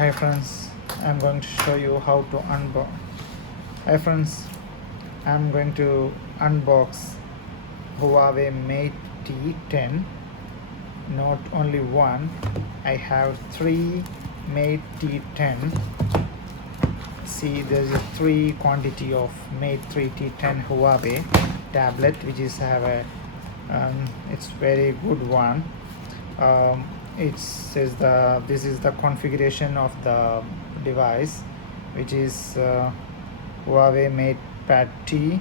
Hi friends, I'm going to show you how to unbox. Hi friends, I'm going to unbox Huawei Mate T10. Not only one, I have three Mate T10. See, there's a three quantity of Mate 3 T10 Huawei tablet, which is have a it's very good one. It says this is the configuration of the device, which is Huawei MatePad T,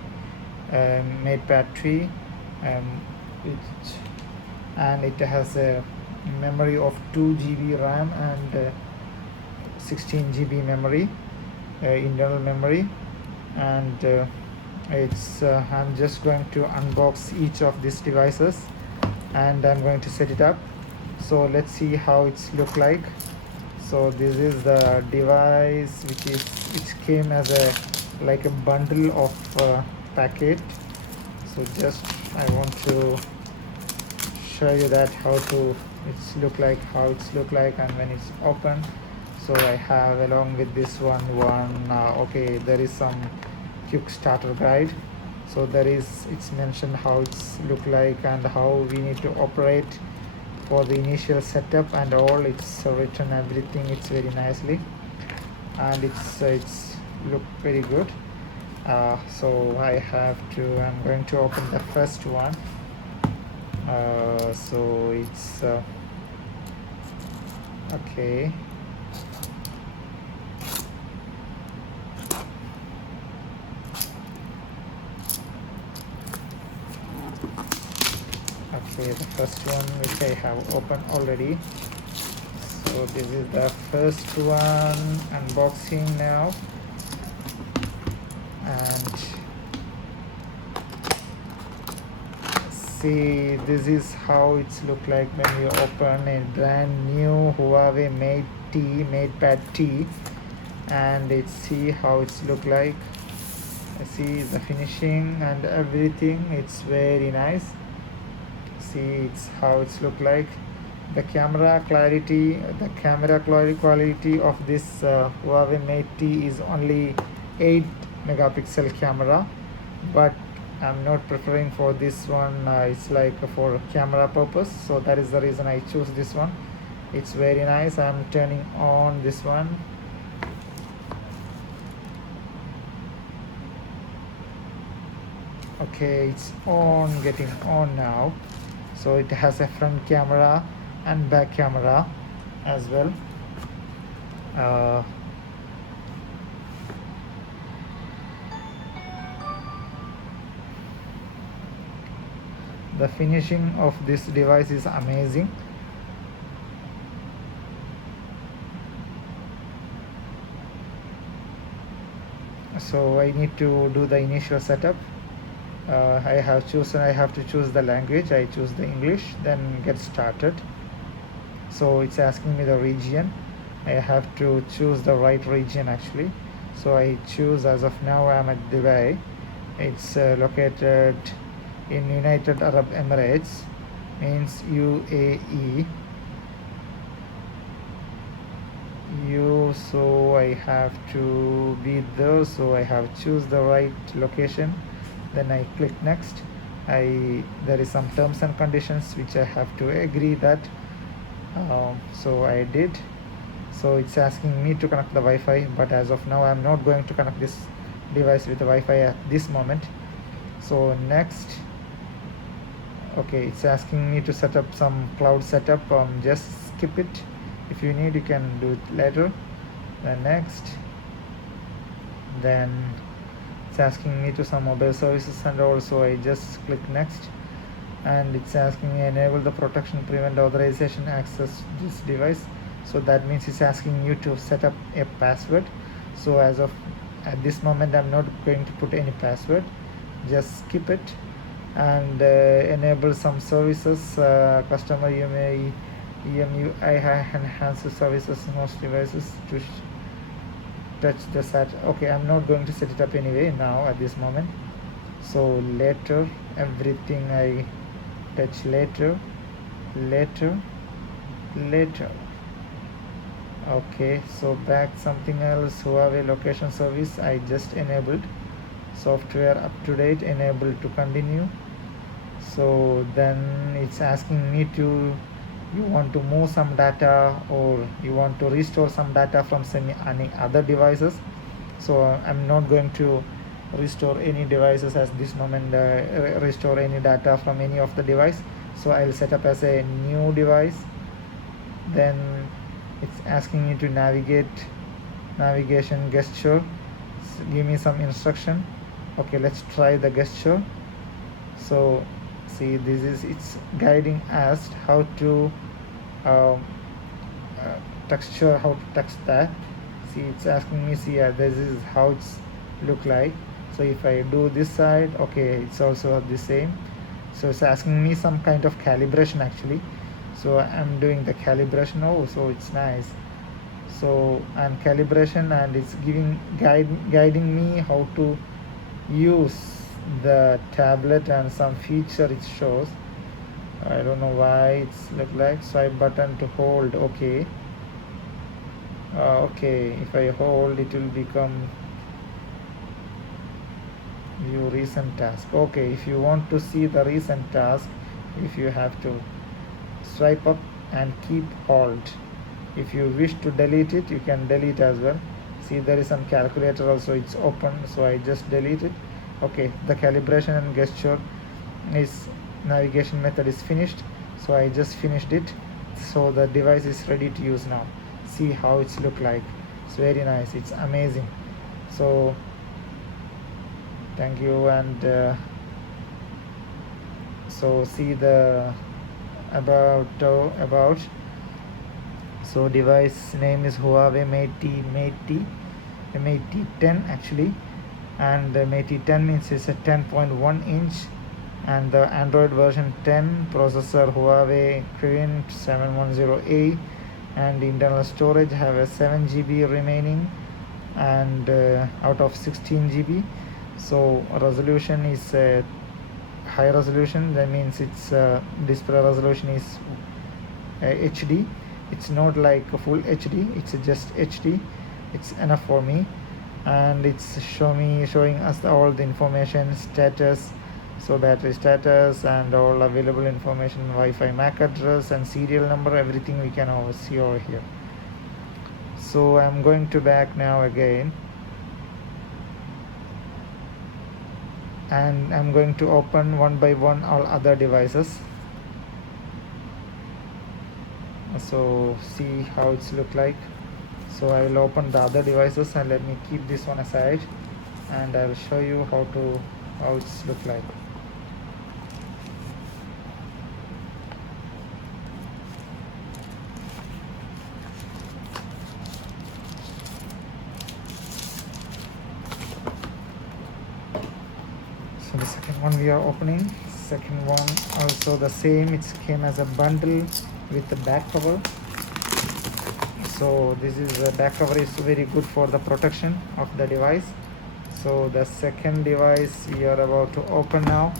MatePad 3, which, and it has a memory of 2 GB RAM and 16 GB memory, internal memory, and I'm just going to unbox each of these devices and I'm going to set it up. So let's see how it's look like. So this is the device which came as a like a bundle of packet. So just I want to show you that how it's look like and when it's open. So I have along with this one okay, there is some quick starter guide. So it's mentioned how it's look like and how we need to operate for the initial setup and all. It's written everything, it's very nicely, and it's look very good. So I'm going to open the first one. So it's okay. Okay, the first one which I have opened already. So this is the first one unboxing now, and see, this is how it's look like when you open a brand new Huawei MatePad T, and see how it's look like. See the finishing and everything, it's very nice. See, it's how it's look like. The camera quality of this Huawei Mate T is only 8 megapixel camera, but I'm not preferring for this one. It's like for camera purpose, so that is the reason I choose this one. It's very nice. I'm turning on this one. Okay, it's on, getting on now. So it has a front camera and back camera as well. The finishing of this device is amazing. So I need to do the initial setup. I have to choose the language. I choose the English, then get started. So it's asking me the region. I have to choose the right region actually. So I choose, as of now I'm at Dubai. It's located in United Arab Emirates, means UAE. So I have to be there, so I have choose the right location, then I click next. There is some terms and conditions which I have to agree that. So I did. So it's asking me to connect the Wi-Fi, but as of now I'm not going to connect this device with the Wi-Fi at this moment. So next, okay, it's asking me to set up some cloud setup. Just skip it. If you need, you can do it later. Then next, then it's asking me to some mobile services, and also I just click next, and it's asking me enable the protection, prevent authorization access this device. So that means it's asking you to set up a password. So at this moment I'm not going to put any password. Just skip it and enable some services. Customer EMU enhance services most devices to touch the sat. Okay, I'm not going to set it up anyway now at this moment. So later, everything I touch later. Okay, so back something else. Huawei location service I just enabled. Software up to date, enabled to continue. So then it's asking me to, you want to move some data or you want to restore some data from any other devices. So I'm not going to restore any devices at this moment, restore any data from any of the device. So I'll set up as a new device. Then it's asking me to navigation gesture. Give me some instruction. Okay, let's try the gesture. So see, this is, it's guiding us how to um, texture, how to text that. See, it's asking me, see, this is how it's look like. So if I do this side, okay, it's also the same. So it's asking me some kind of calibration actually. So I'm doing the calibration. Oh, so it's nice. So and calibration, and it's guiding me how to use the tablet and some feature it shows. I don't know why it's look like swipe button to hold. Okay, okay, if I hold it will become view recent task. Okay, if you want to see the recent task, if you have to swipe up and keep hold. If you wish to delete it, you can delete as well. See, there is some calculator also, it's open, so I just delete it. Okay, the calibration and gesture is navigation method is finished, so I just finished it. So the device is ready to use now. See how it's look like. It's very nice, it's amazing. So thank you. And so see the about. So device name is Huawei Mate 10 actually, and Mate 10 means it's a 10.1 inch, and the Android version 10, processor Huawei Kirin 710A, and internal storage have a 7 GB remaining, and out of 16 GB. So resolution is high resolution, that means its display resolution is HD. It's not like a full HD, it's just HD. It's enough for me, and it's showing us all the information, status, so battery status and all available information, Wi-Fi MAC address and serial number, everything we can see over here. So I'm going to back now again, and I'm going to open one by one all other devices. So see how it's look like. So I will open the other devices, and let me keep this one aside, and I'll show you how it's look like. So the second one we are opening. Second one also the same, it came as a bundle with the back cover. So this is the back cover is very good for the protection of the device. So the second device we are about to open now.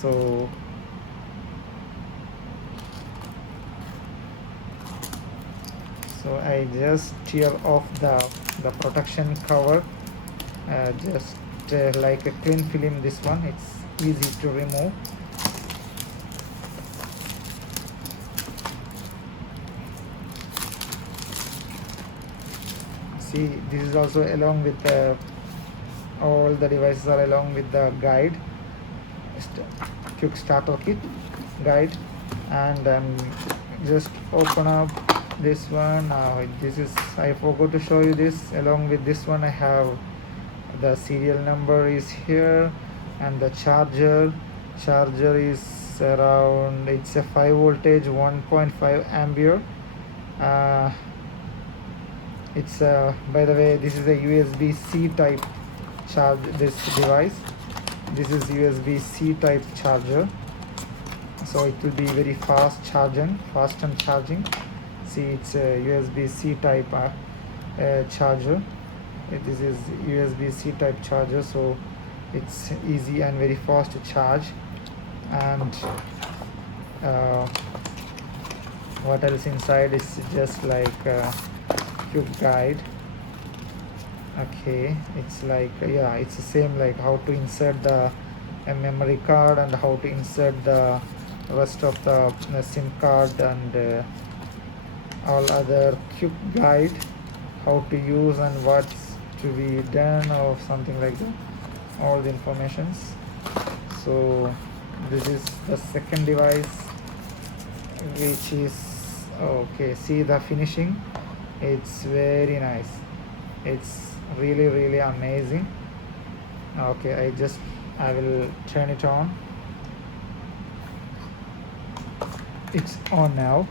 So I just tear off the protection cover, just like a clean film. This one, it's easy to remove. See, this is also along with all the devices are along with the guide, quick starter kit guide. And just open up this one. This is, I forgot to show you this. Along with this one I have the serial number is here, and the charger is around, it's a 5 voltage 1.5 ampere. It's by the way, this is a USB-C type charge. This device, this is USB-C type charger, so it will be very fast and charging. See, it's a USB-C type charger. This is USB-C type charger, so it's easy and very fast to charge. And what else inside is just like quick guide. Okay, it's like, yeah, it's the same like how to insert the memory card and how to insert the rest of the SIM card and all other quick guide, how to use and what's to be done or something like that, all the informations. So this is the second device, which is okay. See the finishing, it's very nice, it's really amazing. Okay, I will turn it on. It's on now.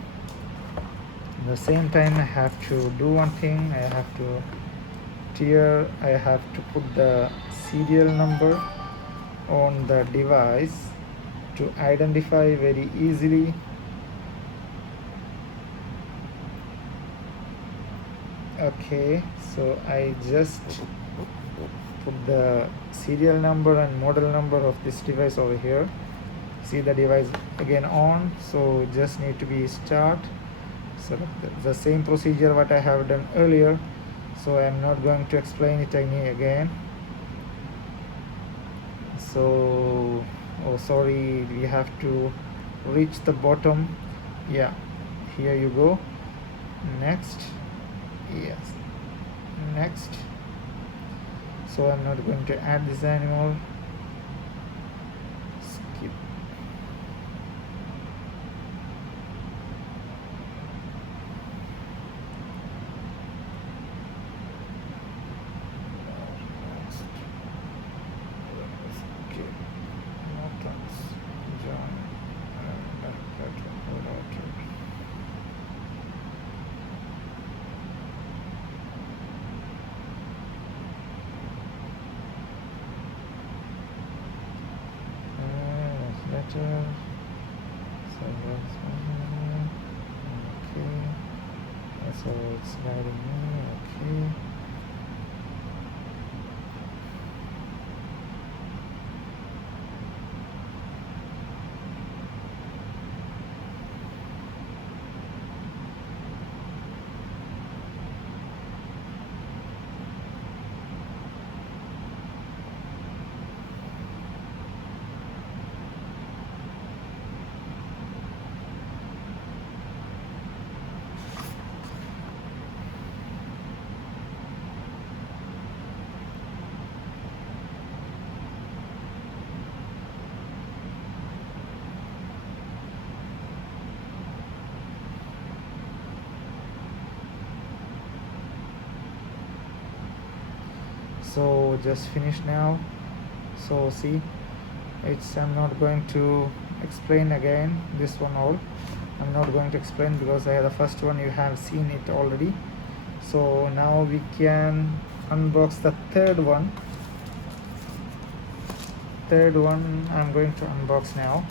At the same time, I have to do one thing. I have to put the serial number on the device to identify very easily. Okay, so I just put the serial number and model number of this device over here. See the device again on, so just need to be start. So the same procedure what I have done earlier, so I am not going to explain it again. So sorry, we have to reach the bottom. Yeah, here you go. Next. Yes, next. So I'm not going to add this anymore. Skip. Okay. Letter. So that's okay. So it's writing okay. So just finished now. So see, I'm not going to explain again this one all. I'm not going to explain because the first one you have seen it already. So now we can unbox the third one. I'm going to unbox now.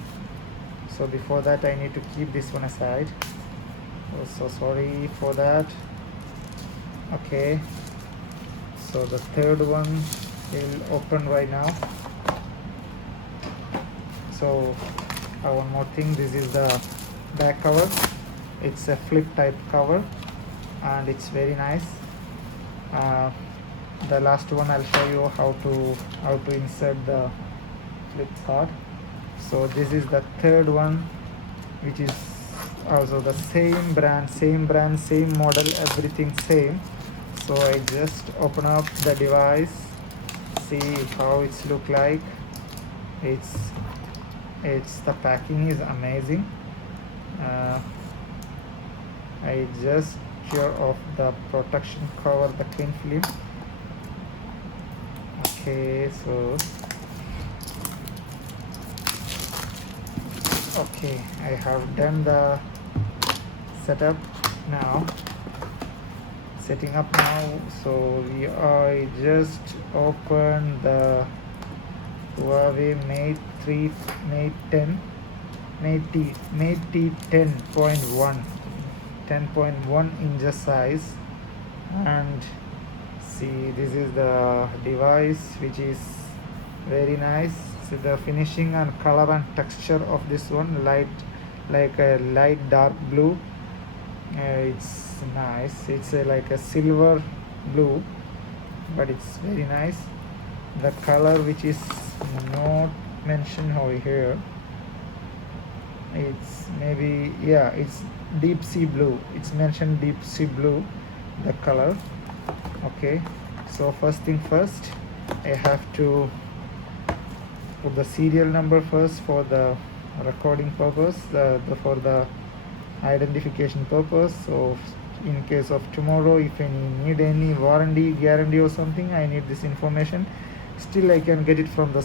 So before that I need to keep this one aside. So sorry for that. Okay, so the third one will open right now. So one more thing, this is the back cover. It's a flip type cover and it's very nice. The last one I'll show you how to insert the flip card. So this is the third one, which is also the same brand, same model, everything same. So I just open up the device, see how it's look like. It's the packing is amazing. I just tear off the protection cover, the clean film. Okay, so okay, I have done the setup now, setting up now. So I just open the Huawei Mate 10.1 inch size, and see, this is the device, which is very nice. So the finishing and color and texture of this one, like a light dark blue, It's nice. It's like a silver blue, but it's very nice. The color which is not mentioned over here, it's maybe, yeah, it's deep sea blue. It's mentioned deep sea blue, the color. Okay, so first thing first, I have to put the serial number first for the recording purpose, for the identification purpose. So in case of tomorrow, if I need any warranty guarantee or something, I need this information. Still I can get it from the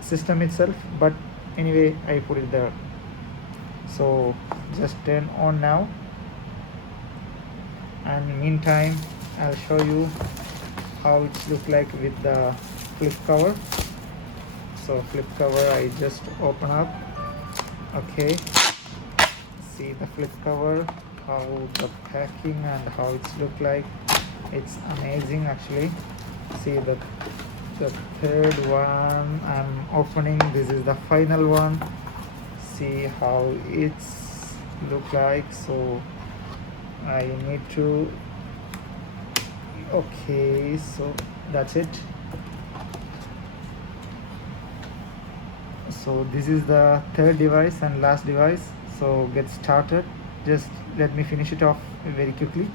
system itself, but anyway I put it there. So just turn on now, and meantime I'll show you how it look like with the flip cover. So flip cover, I just open up. Okay, see the flip cover, how the packing and how it's look like. It's amazing actually. See the third one I'm opening. This is the final one. See how it's look like. So I need to, okay, so that's it. So this is the third device and last device. So get started. Just let me finish it off very quickly.